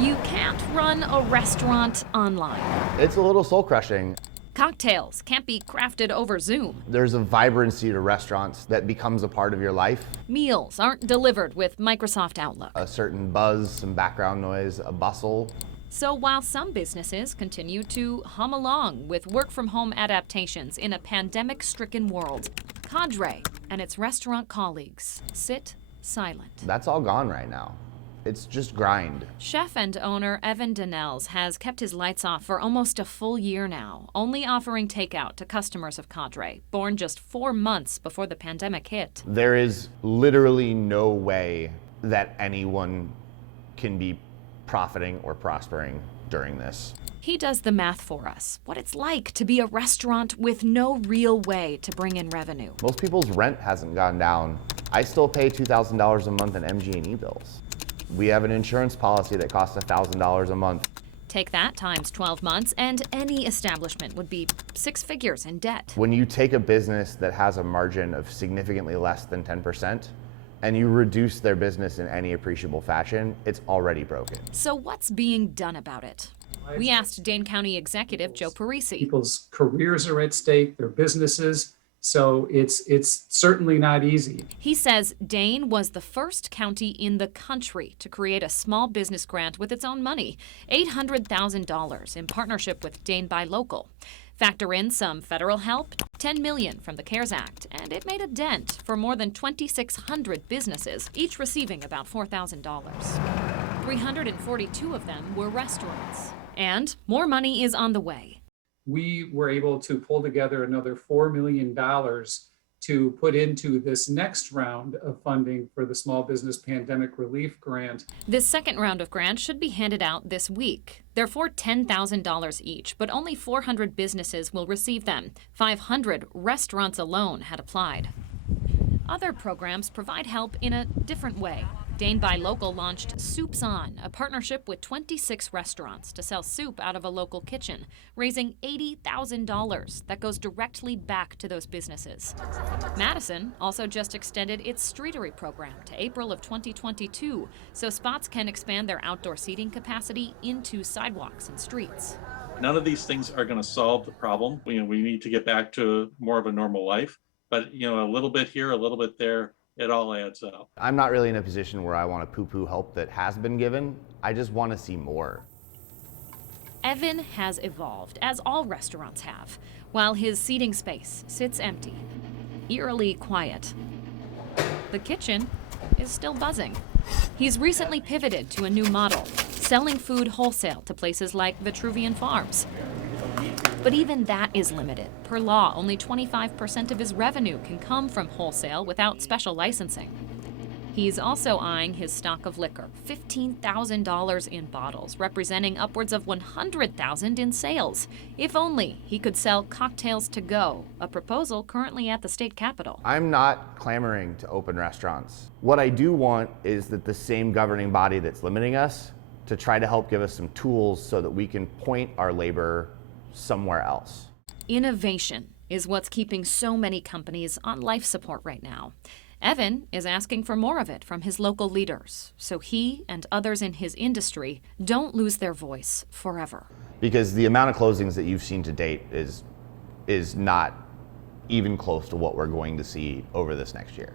You can't run a restaurant online. It's a little soul crushing. Cocktails can't be crafted over Zoom. There's a vibrancy to restaurants that becomes a part of your life. Meals aren't delivered with Microsoft Outlook. A certain buzz, some background noise, a bustle. So while some businesses continue to hum along with work-from-home adaptations in a pandemic-stricken world, Cadre and its restaurant colleagues sit silent. That's all gone right now. It's just grind. Chef and owner Evan Donnells has kept his lights off for almost a full year now, only offering takeout to customers of Cadre, born just 4 months before the pandemic hit. There is literally no way that anyone can be profiting or prospering during this. He does the math for us, what it's like to be a restaurant with no real way to bring in revenue. Most people's rent hasn't gone down. I still pay $2,000 a month in MG&E bills. We have an insurance policy that costs $1,000 a month. Take that times 12 months, and any establishment would be 6 figures in debt. When you take a business that has a margin of significantly less than 10%, and you reduce their business in any appreciable fashion, it's already broken. So what's being done about it? We asked Dane County Executive Joe Parisi. People's careers are at stake, their businesses, so it's certainly not easy. He says Dane was the first county in the country to create a small business grant with its own money, $800,000 in partnership with Dane Buy Local. Factor in some federal help, $10 million from the CARES Act, and it made a dent for more than 2,600 businesses, each receiving about $4,000. 342 of them were restaurants. And more money is on the way. We were able to pull together another $4 million to put into this next round of funding for the Small Business Pandemic Relief Grant. This second round of grants should be handed out this week. They're for $10,000 each, but only 400 businesses will receive them. 500 restaurants alone had applied. Other programs provide help in a different way. Dane Buy Local launched Soups On, a partnership with 26 restaurants to sell soup out of a local kitchen, raising $80,000 that goes directly back to those businesses. Madison also just extended its Streetery program to April of 2022, so spots can expand their outdoor seating capacity into sidewalks and streets. None of these things are going to solve the problem. We need to get back to more of a normal life, but a little bit here, a little bit there, it all adds up. I'm not really in a position where I want to poo-poo help that has been given. I just want to see more. Evan has evolved, as all restaurants have, while his seating space sits empty, eerily quiet. The kitchen is still buzzing. He's recently pivoted to a new model, selling food wholesale to places like Vitruvian Farms. But even that is limited. Per law, only 25% of his revenue can come from wholesale without special licensing. He's also eyeing his stock of liquor, $15,000 in bottles, representing upwards of $100,000 in sales. If only he could sell cocktails to go, a proposal currently at the state capitol. I'm not clamoring to open restaurants. What I do want is that the same governing body that's limiting us to try to help give us some tools so that we can point our labor somewhere else. Innovation is what's keeping so many companies on life support right now. Evan is asking for more of it from his local leaders, so he and others in his industry don't lose their voice forever. Because the amount of closings that you've seen to date is not even close to what we're going to see over this next year.